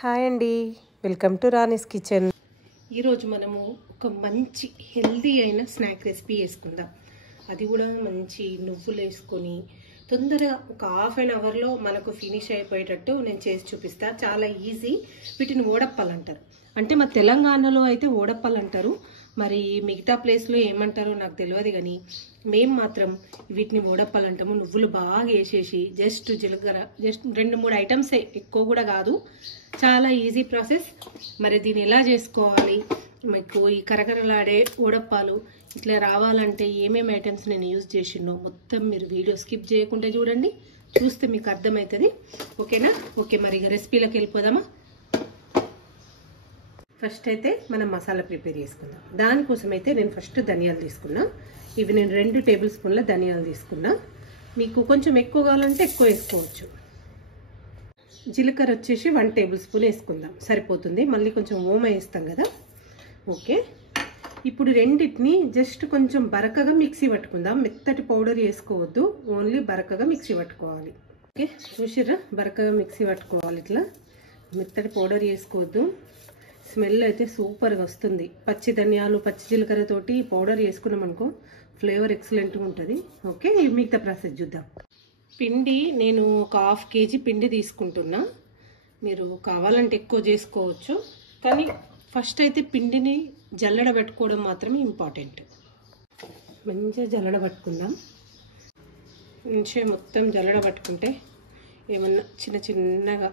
Hi అండి, welcome to Rani's kitchen. ఈరోజు మనము ఒక మంచి హెల్దీ అయిన స్నాక్ రెసిపీ వేసుకుందాం. అది కూడా మంచి నువ్వులు వేసుకొని తొందరగా ఒక హాఫ్ అన్ అవర్లో మనకు ఫినిష్ అయిపోయేటట్టు నేను చేసి చూపిస్తా. చాలా ఈజీ. వీటిని ఓడప్పాలు అంటారు. అంటే మా తెలంగాణలో అయితే ఓడప్పాలు అంటారు, మరి మిగతా ప్లేస్లో ఏమంటారో నాకు తెలియదు, కానీ మేము మాత్రం వీటిని ఓడప్పాలు అంటాము. నువ్వులు బాగా వేసేసి జస్ట్ జీలకర్ర, జస్ట్ 2-3 ఐటమ్సే, ఎక్కువ కూడా కాదు. చాలా ఈజీ ప్రాసెస్. మరి దీన్ని ఎలా చేసుకోవాలి, మీకు ఈ కరకరలాడే ఓడప్పాలు ఇట్లా రావాలంటే ఏమేమి ఐటమ్స్ నేను యూజ్ చేసినో మొత్తం మీరు వీడియో స్కిప్ చేయకుండా చూడండి, చూస్తే మీకు అర్థమవుతుంది. ఓకేనా? ఓకే, మరి ఇక రెసిపీలోకి వెళ్ళిపోదామా. ఫస్ట్ అయితే మనం మసాలా ప్రిపేర్ చేసుకుందాం. దానికోసం అయితే నేను ఫస్ట్ ధనియాలు తీసుకున్నా. ఇవి నేను 2 టేబుల్ స్పూన్ల ధనియాలు తీసుకున్నా. మీకు కొంచెం ఎక్కువ కావాలంటే ఎక్కువ వేసుకోవచ్చు. జీలకర్ర వచ్చేసి 1 టేబుల్ స్పూన్ వేసుకుందాం, సరిపోతుంది. మళ్ళీ కొంచెం ఓమ వేస్తాం కదా. ఓకే, ఇప్పుడు రెండింటిని జస్ట్ కొంచెం బరకగా మిక్సీ పట్టుకుందాం. మెత్తటి పౌడర్ వేసుకోవద్దు, ఓన్లీ బరకగా మిక్సీ పట్టుకోవాలి. ఓకే, చూసిర్రా, బరకగా మిక్సీ పట్టుకోవాలి. ఇట్లా మెత్తటి పౌడర్ వేసుకోవద్దు. స్మెల్ అయితే సూపర్గా వస్తుంది. పచ్చి ధనియాలు, పచ్చి జీలకర్రతోటి పౌడర్ వేసుకున్నాం అనుకో, ఫ్లేవర్ ఎక్సలెంట్గా ఉంటుంది. ఓకే, మిగతా ప్రాసెస్ చూద్దాం. పిండి నేను ఒక 1/2 kg పిండి తీసుకుంటున్నా. మీరు కావాలంటే ఎక్కువ చేసుకోవచ్చు, కానీ ఫస్ట్ అయితే పిండిని జల్లెడ పెట్టుకోవడం మాత్రమే ఇంపార్టెంట్. మంచిగా జల్లెడ పట్టుకుందాం. మంచిగా మొత్తం జల్లెడ పట్టుకుంటే ఏమన్నా చిన్న చిన్నగా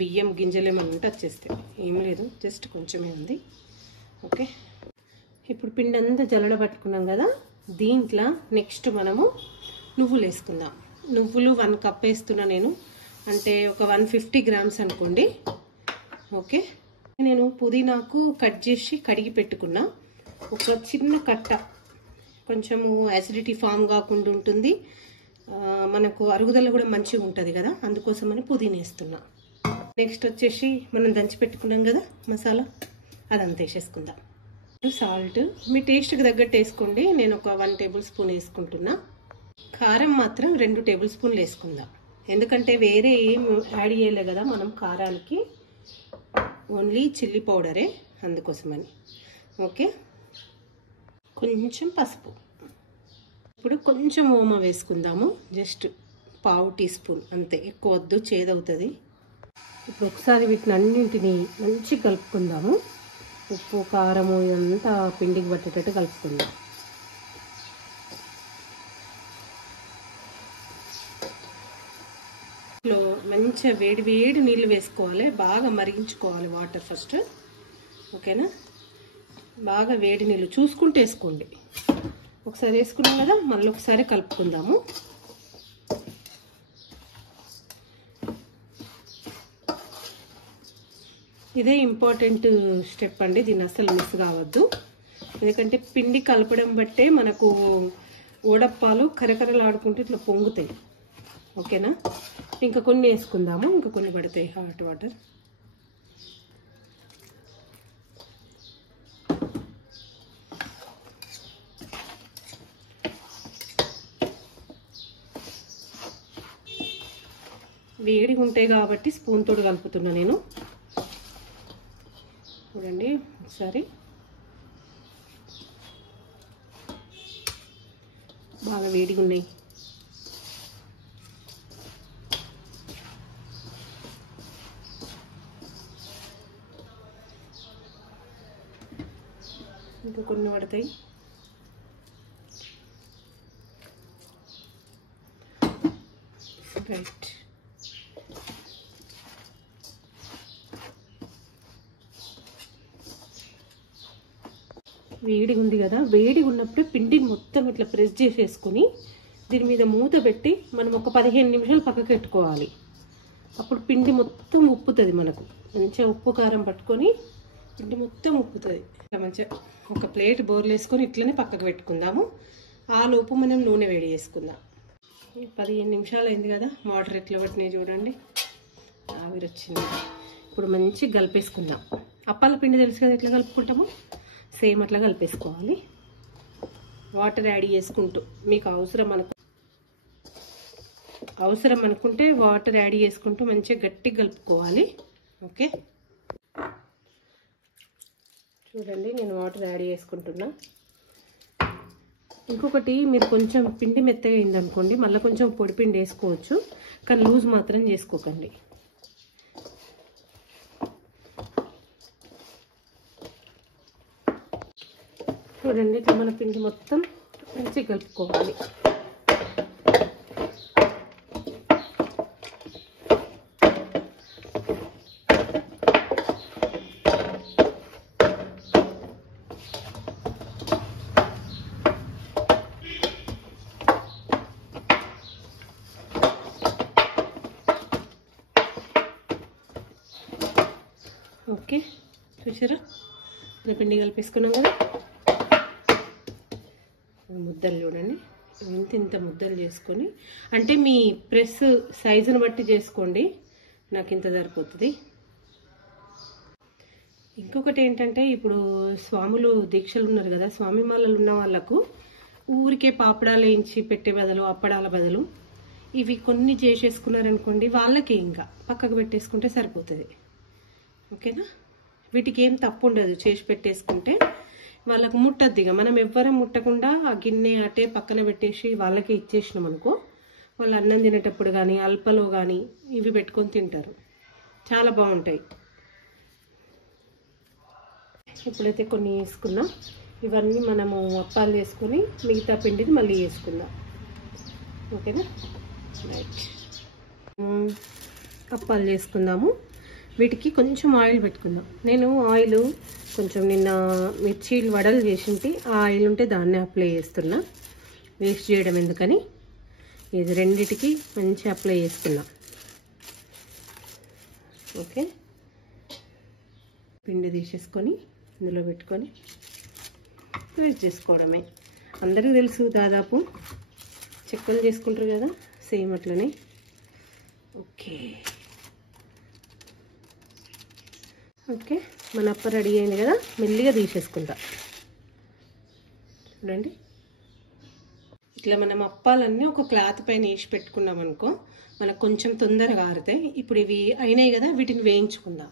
బియ్యం గింజలు ఏమన్నా ఉంటే వచ్చేస్తాయి. ఏం లేదు, జస్ట్ కొంచెమే ఉంది. ఓకే, ఇప్పుడు పిండి అంతా జల్లెడ పట్టుకున్నాం కదా. దీంట్లో నెక్స్ట్ మనము నువ్వులు వేసుకుందాం. నువ్వులు 1 కప్ వేస్తున్నా నేను, అంటే ఒక 150 గ్రామ్స్ అనుకోండి. ఓకే, నేను పుదీనాకు కట్ చేసి కడిగి పెట్టుకున్నా. ఒక చిన్న కట్ట, కొంచెము యాసిడిటీ ఫామ్ కాకుండా ఉంటుంది, మనకు అరుగుదల కూడా మంచిగా ఉంటుంది కదా, అందుకోసమని పుదీనా వేస్తున్నా. నెక్స్ట్ వచ్చేసి మనం దంచి పెట్టుకున్నాం కదా మసాలా, అదంతా వేసేసుకుందాం. సాల్ట్ మీ టేస్ట్కి తగ్గట్టు వేసుకోండి. నేను ఒక 1 టేబుల్ స్పూన్ వేసుకుంటున్నా. కారం మాత్రం 2 టేబుల్ స్పూన్లు వేసుకుందాం, ఎందుకంటే వేరే ఏం యాడ్ చేయలే కదా మనం కారానికి, ఓన్లీ చిల్లీ పౌడరే, అందుకోసమని. ఓకే, కొంచెం పసుపు. ఇప్పుడు కొంచెం ఓమ వేసుకుందాము, జస్ట్ 1/2 టీ స్పూన్ అంతే, ఎక్కువ వద్దు, చేదవుతుంది. ఇప్పుడు ఒకసారి వీటిని అన్నింటినీ మంచిగా కలుపుకుందాము. ఉప్పు కారము ఇదంతా పిండికి పట్టేటట్టు కలుపుకుందాం. లో మంచిగా వేడి వేడి నీళ్ళు వేసుకోవాలి, బాగా మరిగించుకోవాలి వాటర్ ఫస్ట్. ఓకేనా? బాగా వేడి నీళ్ళు చూసుకుంటూ వేసుకోండి. ఒకసారి వేసుకున్నాం కదా, మళ్ళీ ఒకసారి కలుపుకుందాము. ఇదే ఇంపార్టెంట్ స్టెప్ అండి, దీన్ని అస్సలు మిస్ కావద్దు. ఎందుకంటే పిండి కలపడం బట్టే మనకు ఓడప్పాలు కరకరలాడుకుంటూ ఇట్లా పొంగుతాయి. ఓకేనా? ఇంకా కొన్ని వేసుకుందాము, ఇంకా కొన్ని పడతాయి హాట్ వాటర్. వేడిగా ఉంటాయి కాబట్టి స్పూన్ తోడు కలుపుతున్నా నేను. చూడండి ఒకసారి, బాగా వేడిగా ఉన్నాయి. ఇంకా కొన్ని పడతాయి. రైట్, వేడిగా ఉంది కదా, వేడిగా ఉన్నప్పుడు పిండిని మొత్తం ఇట్లా ప్రెస్ చేసేసుకొని దీని మీద మూత పెట్టి మనం ఒక 15 నిమిషాలు పక్కకు పెట్టుకోవాలి. అప్పుడు పిండి మొత్తం ఉప్పుతుంది, మనకు మంచిగా ఉప్పు కారం పట్టుకొని పిండి మొత్తం ఉప్పుతుంది. ఇట్లా మంచిగా ఒక ప్లేట్ బోర్లు వేసుకొని ఇట్లనే పక్కకు పెట్టుకుందాము. ఆ లోపు మనం నూనె వేడి చేసుకుందాం. 15 నిమిషాలు అయింది కదా, వాటర్ ఎట్లా పట్టినాయి చూడండి, ఆవిరి వచ్చింది. ఇప్పుడు మంచిగా కలిపేసుకుందాం. అప్పాల పిండి తెలుసు కదా ఎట్లా కలుపుకుంటామో, సేమ్ అట్లా కలిపేసుకోవాలి. వాటర్ యాడ్ చేసుకుంటూ మీకు అవసరం అనుకుంటే వాటర్ యాడ్ చేసుకుంటూ మంచిగా గట్టిగా కలుపుకోవాలి. ఓకే, చూడండి నేను వాటర్ యాడ్ చేసుకుంటున్నా. ఇంకొకటి, మీరు కొంచెం పిండి మెత్తగా అయిందనుకోండి మళ్ళీ కొంచెం పొడి పిండి వేసుకోవచ్చు, కానీ లూజ్ మాత్రం చేసుకోకండి. చూడండి ఇట్లా మన పిండి మొత్తం మంచిగా కలుపుకోవాలి. ఓకే, చూసారా ఇలా పిండి కలిపేసుకున్నాం కదా. ముద్దలు చూడండి, ఇంత ఇంత ముద్దలు చేసుకొని, అంటే మీ ప్రెస్ సైజుని బట్టి చేసుకోండి, నాకు ఇంత సరిపోతుంది. ఇంకొకటి ఏంటంటే, ఇప్పుడు స్వాములు దీక్షలు ఉన్నారు కదా, స్వామి మాలలు ఉన్న వాళ్ళకు ఊరికే పాపడాలు వేయించి పెట్టే బదులు, అప్పడాల బదులు ఇవి కొన్ని చేసేసుకున్నారనుకోండి, వాళ్ళకి ఇంకా పక్కకు పెట్టేసుకుంటే సరిపోతుంది. ఓకేనా, వీటికి ఏం తప్పు ఉండదు, చేసి పెట్టేసుకుంటే వాళ్ళకు ముట్టద్దిగా. మనం ఎవ్వరం ముట్టకుండా ఆ గిన్నె అటే పక్కన పెట్టేసి వాళ్ళకి ఇచ్చేసినాం అనుకో, వాళ్ళు అన్నం తినేటప్పుడు కానీ అల్పలో కానీ ఇవి పెట్టుకొని తింటారు, చాలా బాగుంటాయి. ఇప్పుడైతే కొన్ని వేసుకున్నాం, ఇవన్నీ మనము అప్పాలు చేసుకుని మిగతా పిండిని మళ్ళీ వేసుకుందాం. ఓకేనా, రైట్. అప్పాలు చేసుకుందాము. వీటికి కొంచెం ఆయిల్ పెట్టుకుందాం. నేను ఆయిల్ కొంచెం నిన్న మిర్చీలు వడలు చేసింటి, ఆ ఆయిల్ ఉంటే దాన్ని అప్లై చేస్తున్నా, వేస్ట్ చేయడం ఎందుకని. ఇది రెండిటికి మంచి అప్లై చేసుకున్నా. ఓకే, పిండి తీసేసుకొని ఇందులో పెట్టుకొని వేస్ట్ చేసుకోవడమే. అందరికీ తెలుసు దాదాపు, చెక్కలు చేసుకుంటారు కదా, సేమ్ అట్లనే. ఓకే ఓకే, మన అప్ప రెడీ అయింది కదా, మెల్లిగా తీసేసుకుందాం. చూడండి ఇట్లా మనం అప్పాలన్నీ ఒక క్లాత్ పైన వేసి పెట్టుకున్నాం అనుకో, మనకు కొంచెం తొందరగా ఆరుతాయి. ఇప్పుడు ఇవి అయినాయి కదా, వీటిని వేయించుకుందాం.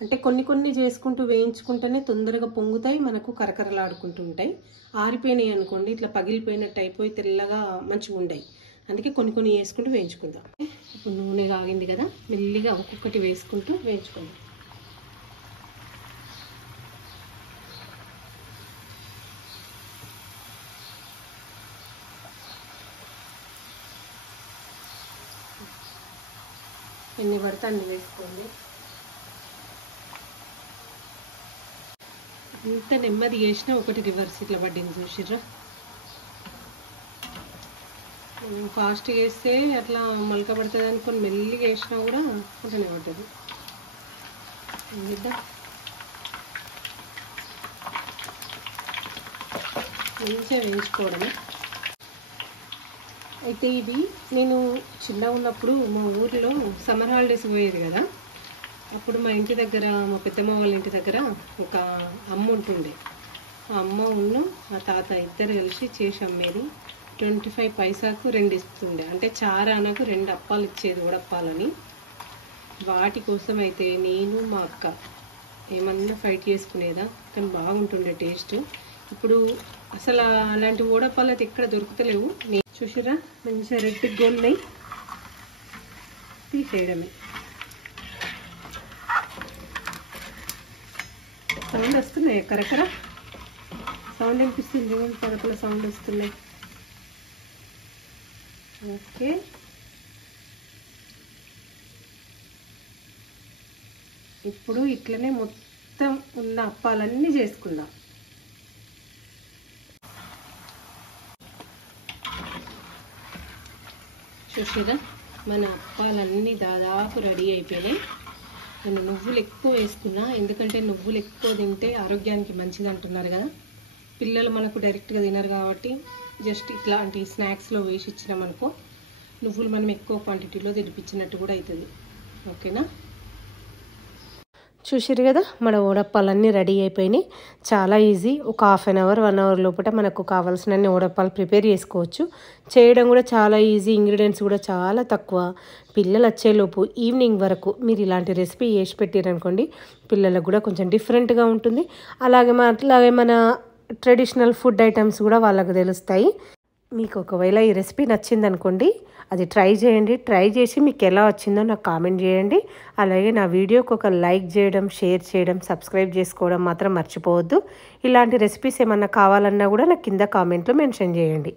అంటే కొన్ని కొన్ని చేసుకుంటూ వేయించుకుంటేనే తొందరగా పొంగుతాయి, మనకు కరకరలాడుకుంటూ ఉంటాయి. ఆరిపోయినాయి అనుకోండి ఇట్లా పగిలిపోయినట్టు అయిపోయి తెల్లగా మంచిగా ఉండయి. అందుకే కొన్ని కొన్ని వేసుకుంటూ వేయించుకుందాం. ఇప్పుడు నూనె కాగింది కదా, మెల్లిగా ఒక్కొక్కటి వేసుకుంటూ వేయించుకుందాం. ఎన్ని పడితే అన్ని వేసుకోండి. ఇంత నెమ్మది వేసినా ఒకటి రివర్స్ ఇట్లా పడ్డింది, చూసిర్రా. ఫాస్ట్గా వేస్తే అట్లా మలక పడుతుంది అనుకొని మెల్లిగా వేసినా కూడా అట్లనే పడ్డది. మంచిగా వేయించుకోవడమే. అయితే ఇది నేను చిన్నగా ఉన్నప్పుడు మా ఊరిలో సమ్మర్ హాలిడేస్ పోయేది కదా, అప్పుడు మా ఇంటి దగ్గర, మా పెద్దమ్మ వాళ్ళ ఇంటి దగ్గర ఒక అమ్మ ఉంటుండే. ఆ అమ్మ ఉన్ను ఆ తాత ఇద్దరు కలిసి చేసి అమ్మేది. 25 పైసాకు 2 ఇస్తుండే, అంటే చారానకు 2 అప్పాలు ఇచ్చేది, వడప్పాలని. వాటి కోసం అయితే నేను మా అక్క ఏమన్నా ఫైట్ చేసుకునేదా, కానీ బాగుంటుండే టేస్ట్. ఇప్పుడు అసలు అలాంటి ఓడప్పాలు అయితే ఎక్కడ దొరుకుతలేవు. చూసిరా మంచిగా రెడ్ గోల్డ్ తీసేయడమే. సౌండ్ వస్తున్నాయి, కరకర సౌండ్ అనిపిస్తుంది, కరకల సౌండ్ వస్తున్నాయి. ఓకే, ఇప్పుడు ఇట్లనే మొత్తం ఉన్న అప్పాలన్నీ చేసుకుందాం. చూసిరా మన అప్పాలన్నీ దాదాపు రెడీ అయిపోయినాయి. నేను నువ్వులు ఎక్కువ వేసుకున్నా, ఎందుకంటే నువ్వులు ఎక్కువ తింటే ఆరోగ్యానికి మంచిది అంటున్నారు కదా. పిల్లలు మనకు డైరెక్ట్గా తినరు కాబట్టి జస్ట్ ఇట్లాంటి స్నాక్స్లో వేసి ఇచ్చినామనుకో, నువ్వులు మనం ఎక్కువ క్వాంటిటీలో తినిపించినట్టు కూడా అవుతుంది. ఓకేనా, చూసిరు కదా మన ఓడప్పాలన్నీ రెడీ అయిపోయినాయి. చాలా ఈజీ. ఒక హాఫ్ అన్ అవర్ 1 అవర్ లోపల మనకు కావాల్సినన్ని ఓడప్పాలు ప్రిపేర్ చేసుకోవచ్చు. చేయడం కూడా చాలా ఈజీ. ఇంగ్రీడియంట్స్ కూడా చాలా తక్కువ. పిల్లలు వచ్చేలోపు ఈవినింగ్ వరకు మీరు ఇలాంటి రెసిపీ చేసి పెట్టారనుకోండి, పిల్లలకు కూడా కొంచెం డిఫరెంట్గా ఉంటుంది. అలాగే మన ట్రెడిషనల్ ఫుడ్ ఐటమ్స్ కూడా వాళ్ళకు తెలుస్తాయి. మీకు ఒకవేళ ఈ రెసిపీ నచ్చిందనుకోండి, అది ట్రై చేయండి. ట్రై చేసి మీకు ఎలా వచ్చిందో నాకు కామెంట్ చేయండి. అలాగే నా వీడియోకి ఒక లైక్ చేయడం, షేర్ చేయడం, సబ్స్క్రైబ్ చేసుకోవడం మాత్రం మర్చిపోవద్దు. ఇలాంటి రెసిపీస్ ఏమన్నా కావాలన్నా కూడా నాకు కింద కామెంట్లో మెన్షన్ చేయండి.